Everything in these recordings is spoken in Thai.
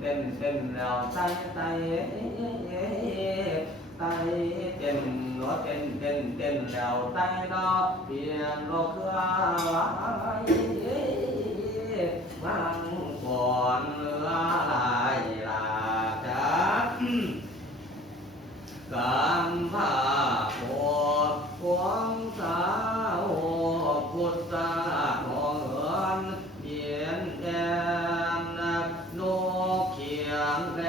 แล้วไตไตไตเต้นหัวเต้นแล้วไตดอกเปลี่ยนโลกเครือวังก่อนเรือลายลาจากการพาโคหวงสาวพุทธาของเหินเยียนแดนนักโนเขียนแด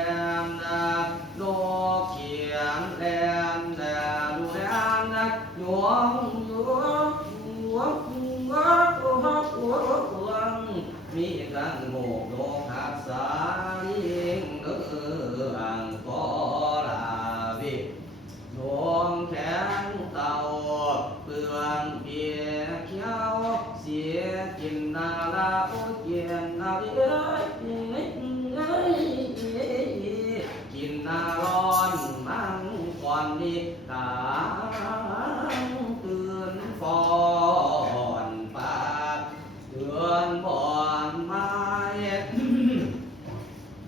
นนักโนเขียนแดนแดนดูแดนนักหยวงมีกันโมกโลคับสาลิงอังกอลาวิดวงแขนเต่าเปลืองเปียเขียวเสียกินนาลาโอเกียนนาเอ้ยกินนาร้อนมังก่อนนิตา